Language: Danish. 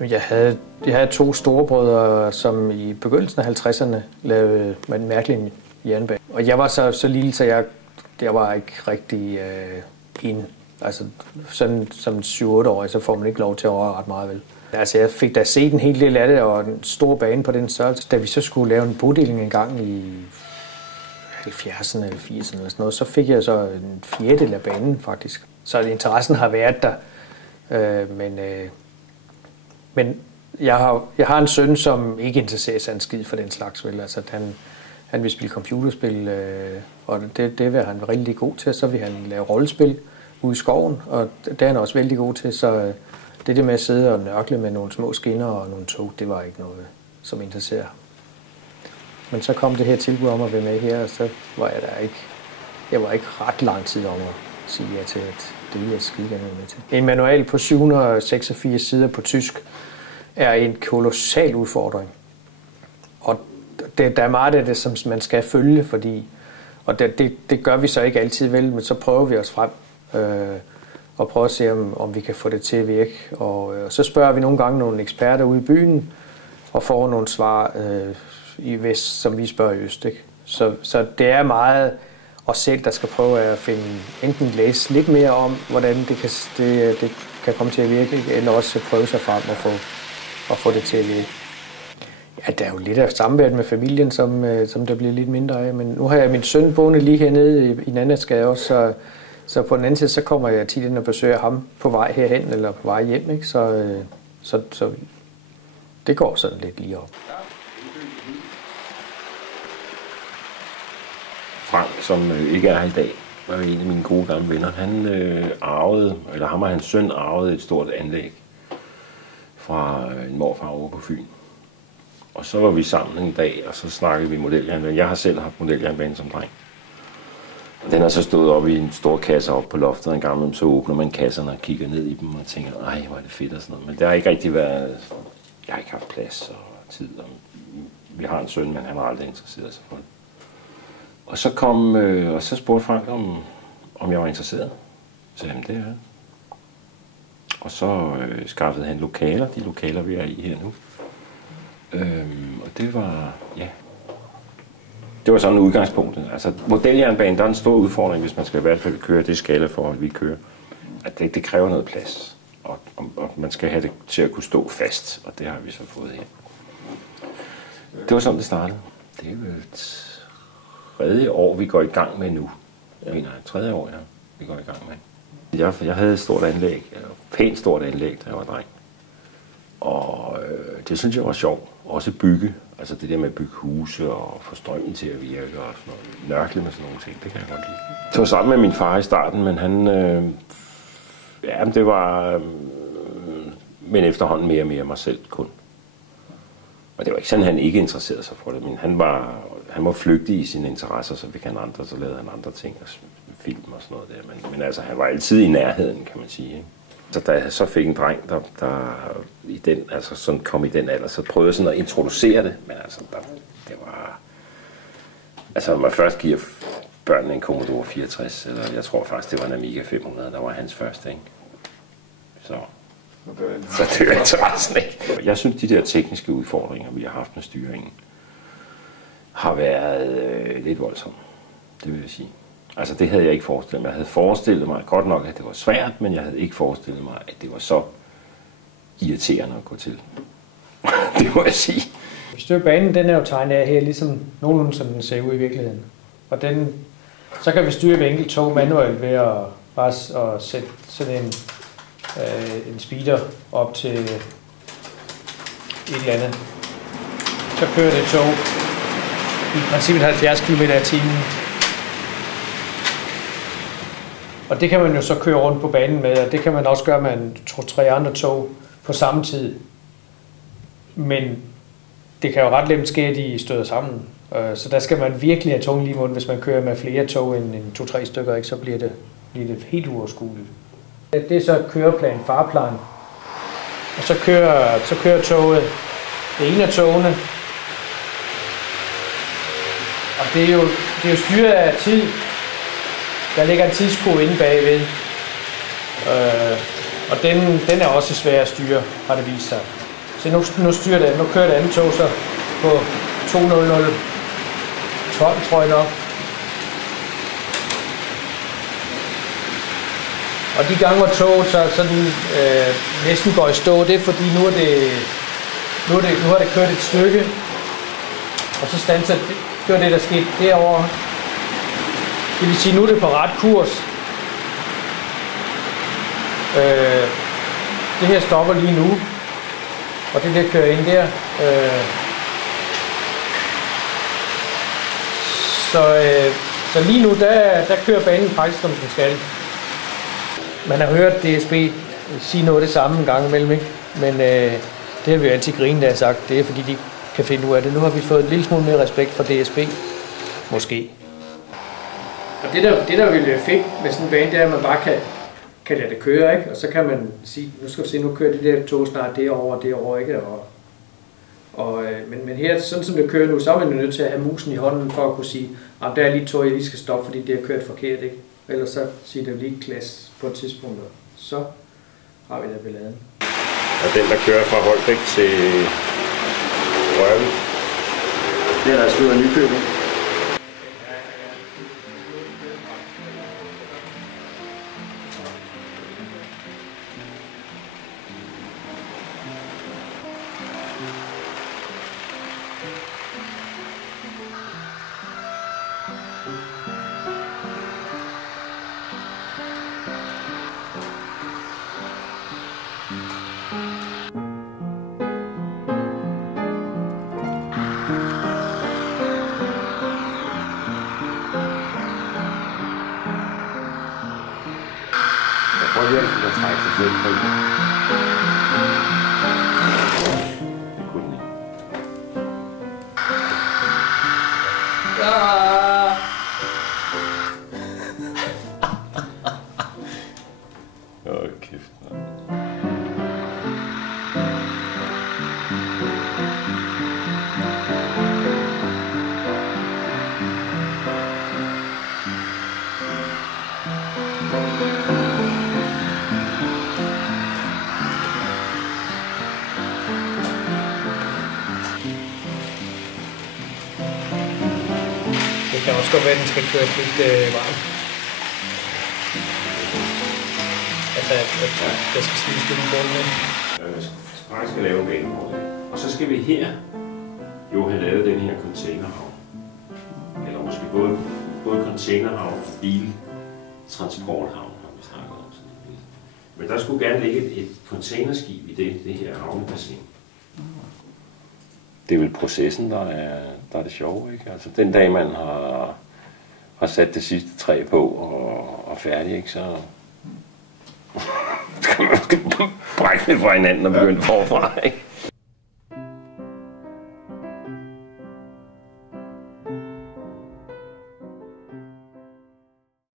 Jeg havde 2 storebrødre, som i begyndelsen af 50'erne lavede en mærkelig jernbane. Og jeg var så lille, så jeg var ikke rigtig inde. Altså sådan som 7-8-årig, så får man ikke lov til at røre ret meget, vel. Altså jeg fik da set en hel del af det, og en stor bane på den størrelse. Da vi så skulle lave en bodeling en gang i 70'erne eller 80'erne eller sådan noget, så fik jeg så en fjerdedel af banen faktisk. Så interessen har været der. Men jeg har en søn, som ikke interesserer sig en skid for den slags, vel. Altså han vil spille computerspil, og det vil han rigtig god til. Så vil han lave rollespil ude i skoven, og det er han også vældig god til. Så det med at sidde og nørkle med nogle små skinner og nogle tog, det var ikke noget, som interesserer ham. Men så kom det her tilbud om at være med her, og så var jeg var ikke ret lang tid om at sige ja til, at det ville jeg skide gerne med til. En manual på 786 sider på tysk er en kolossal udfordring. Og der er meget af det, som man skal følge, og det gør vi så ikke altid vel, men så prøver vi os frem og prøver at se, om vi kan få det til at virke. Og så spørger vi nogle gange nogle eksperter ude i byen, og får nogle svar i vest, som vi spørger i øst. Ikke? Så det er meget os selv, der skal prøve at enten læse lidt mere om, hvordan det kan komme til at virke, eller også prøve sig frem og få det til at virke. Ja, der er jo lidt af samværet med familien, som der bliver lidt mindre af, men nu har jeg min søn boende lige hernede i Nannasgade også, så på den anden side, så kommer jeg tit ind og besøger ham på vej herhen, eller på vej hjem, ikke? Så det går sådan lidt lige op. Frank, som ikke er her i dag, var en af mine gode gamle venner. Ham og hans søn arvede et stort anlæg fra en morfar over på Fyn. Og så var vi sammen en dag, og så snakkede vi modeljernbane. Jeg har selv haft modeljernbane som dreng. Og den har så stået op i en stor kasse op på loftet en gang, så åbner man kasserne og kigger ned i dem og tænker, ej, hvor er det fedt og sådan noget. Men det har ikke rigtig været, jeg har ikke haft plads og tid. Og vi har en søn, men han har aldrig interesseret sig for det. Og så spurgte Frank, om jeg var interesseret. Så jamen, det er jeg. Og så skaffede han lokaler, de lokaler, vi er i her nu. Og det var, ja, det var sådan udgangspunktet. Altså, modeljernbanen, der er en stor udfordring, hvis man skal i hvert fald køre det skalaforhold, vi kører. At det kræver noget plads, og man skal have det til at kunne stå fast, og det har vi så fået her. Det var sådan, det startede. Det er jo et 3. år, vi går i gang med nu. Jeg mener, 3. år, ja, vi går i gang med. Jeg havde et stort anlæg, et pænt stort anlæg, da jeg var dreng. Og det synes jeg var sjovt. Også bygge. Altså det der med at bygge huse og få strømmen til at virke og sådan noget. Nørkle med sådan nogle ting, det kan jeg godt lide. Det var sammen med min far i starten, men han... det var... men efterhånden mere og mere mig selv kun. Og det var ikke sådan, han ikke interesserede sig for det, men han var flygtig i sine interesser, så fik han andre, så lavede han andre ting, og film og sådan noget der. Men altså, han var altid i nærheden, kan man sige, ikke? Så da jeg så fik en dreng, der i den, altså sådan kom i den alder, så prøvede jeg sådan at introducere det, men altså, det var... Altså, når man først giver børnene en Commodore 64, eller jeg tror faktisk, det var en Amiga 500, der var hans første, ikke? Så det er jo interessen, ikke? Jeg synes, de der tekniske udfordringer, vi har haft med styringen, har været lidt voldsomme, det vil jeg sige. Altså det havde jeg ikke forestillet mig. Jeg havde forestillet mig godt nok, at det var svært, men jeg havde ikke forestillet mig, at det var så irriterende at gå til. Det må jeg sige. Styrebanen, den er jo tegnet af her, ligesom nogenlunde som den ser ud i virkeligheden. Og så kan vi styre hver enkelt tog manuelt ved at bare at sætte sådan en speeder op til et eller andet. Så kører det tog i princippet 70 km/t. Og det kan man jo så køre rundt på banen med, og det kan man også gøre med 2-3 andre tog på samme tid. Men det kan jo ret nemt ske, at de støder sammen. Så der skal man virkelig have tungen lige i munden, hvis man kører med flere tog end 2-3 stykker, ikke? Så bliver det helt uoverskueligt. Det er så køreplan, farplan. Og så kører toget, det ene af togene. Og det er jo styret af tid. Der ligger en tidskode inde bagved, og den er også svær at styre, har det vist sig. Så nu styrer det, nu kører det andet tog så på 20012, tror jeg nok. Og de gange, hvor toget så sådan, næsten går i stå, det er fordi nu har det kørt et stykke, og så standser det der skete derovre. Det vil sige, nu er det på ret kurs. Det her stopper lige nu, og det der kører ind der. Så lige nu, der kører banen faktisk, som den skal. Man har hørt DSB sige noget det samme en gang imellem, ikke? Men det har vi altid grinet af sagt. Det er fordi, de kan finde ud af det. Nu har vi fået en lille smule mere respekt for DSB. Måske. Og det der vil være fedt med sådan en bane, det er, at man bare kan lade det køre, ikke? Og så kan man sige, nu skal du se, nu kører det der tog snart derovre, ikke? Men her, sådan som det kører nu, så er man jo nødt til at have musen i hånden for at kunne sige, at der er lige et tog, jeg lige skal stoppe, fordi det har kørt forkert, ikke? Ellers så siger det jo lige klasse på et tidspunkt, og så har vi da balladen. Og den, der kører fra Holbæk til Rørvig, det er der Sløver Nykøbing. Prøv lige at trække sig selv fri. Det kunne den ikke. Åh, kæft, man. Det kan også godt være, at den skal køres lidt varm. Altså, der skal slides lidt i bunden. Vi skal lave banen på det. Og så skal vi her jo have lavet den her containerhavn. Eller måske både containerhavn og biltransporthavn, har vi snakket om. Men der skulle gerne ligge et containerskib i det her havnebassin. Det er vel processen, der er det sjove, ikke? Altså den dag, man har sat det sidste træ på og færdig, ikke? Så skal man brække det fra hinanden og begynde forfra, ikke?